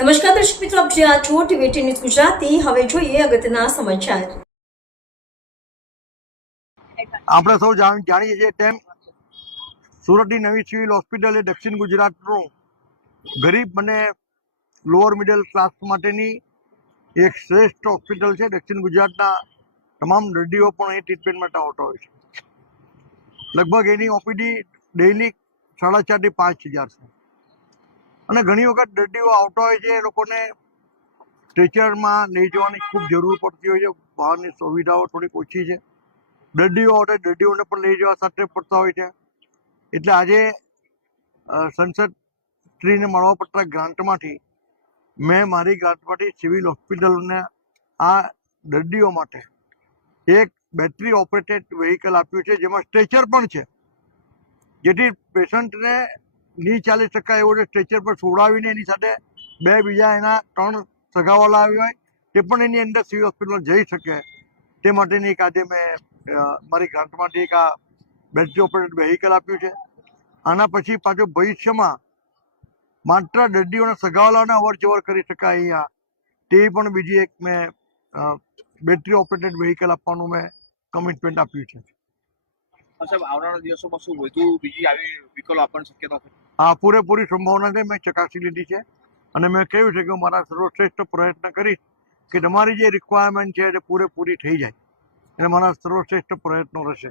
નમસ્કાર દર્શક મિત્રો, આપ જોઈ રહ્યા છો ટીવી ન્યૂઝ ગુજરાતી। હવે જોઈએ અગત્યના સમાચાર। આપણે સૌ જાણીએ છીએ તેમ સુરતની નવી સિવિલ હોસ્પિટલ એ દક્ષિણ ગુજરાતનું ગરીબ અને લોઅર મિડલ ક્લાસ માટેની એક શ્રેષ્ઠ હોસ્પિટલ છે। દક્ષિણ ગુજરાતના તમામ દર્દીઓ પણ અહીં ટ્રીટમેન્ટ માટે આવતા હોય છે। લગભગ એની ઓપીડી ડેઇલી 4,500 થી 5,000 છે અને ઘણી વખત દર્દીઓ આવતા હોય છે, એ લોકોને સ્ટ્રેચરમાં લઈ જવાની ખૂબ જરૂર પડતી હોય છે। બહારની સુવિધાઓ થોડીક ઓછી છે। દર્દીઓને પણ લઈ જવા સાથે પડતા હોય છે। એટલે આજે સંસદશ્રીને મળવાપત્ર ગ્રાન્ટમાંથી મેં મારી ગ્રાન્ટમાંથી સિવિલ હોસ્પિટલને આ દર્દીઓ માટે એક બેટરી ઓપરેટેડ વ્હીકલ આપ્યું છે, જેમાં સ્ટ્રેચર પણ છે, જેથી પેશન્ટને નહીં ચાલી શકાય એવું સ્ટ્રેચર પર સોડાવીને એની સાથે બીજા એના 3 સગાવાલા આવ્યા હોય તે પણ એની અંદર સિવિલ હોસ્પિટલ જઈ શકે તે માટેની એક આજે મેં મારી ગ્રાન્ટમાંથી એક આ બેટરી ઓપરેટેડ વ્હીકલ આપ્યું છે। આના પછી પાછું ભવિષ્યમાં માત્ર દર્દીઓના સગાવાલાને અવર જવર કરી શકાય અહીંયા તેવી પણ બીજી એક મેં બેટરી ઓપરેટેડ વ્હીકલ આપવાનું મેં કમિટમેન્ટ આપ્યું છે। સાહેબ, આવનારા દિવસોમાં શું વધુ બીજી આવી વ્હીકલો આપવાની શક્યતા છે? હા, પૂરેપૂરી સંભાવના છે। મેં ચકાસી લીધી છે અને મેં કહ્યું છે કે હું મારા સર્વશ્રેષ્ઠ પ્રયત્ન કરીશ કે તમારી જે રિક્વાયરમેન્ટ છે તે પૂરેપૂરી થઈ જાય અને મારા સર્વશ્રેષ્ઠ પ્રયત્નો રહેશે।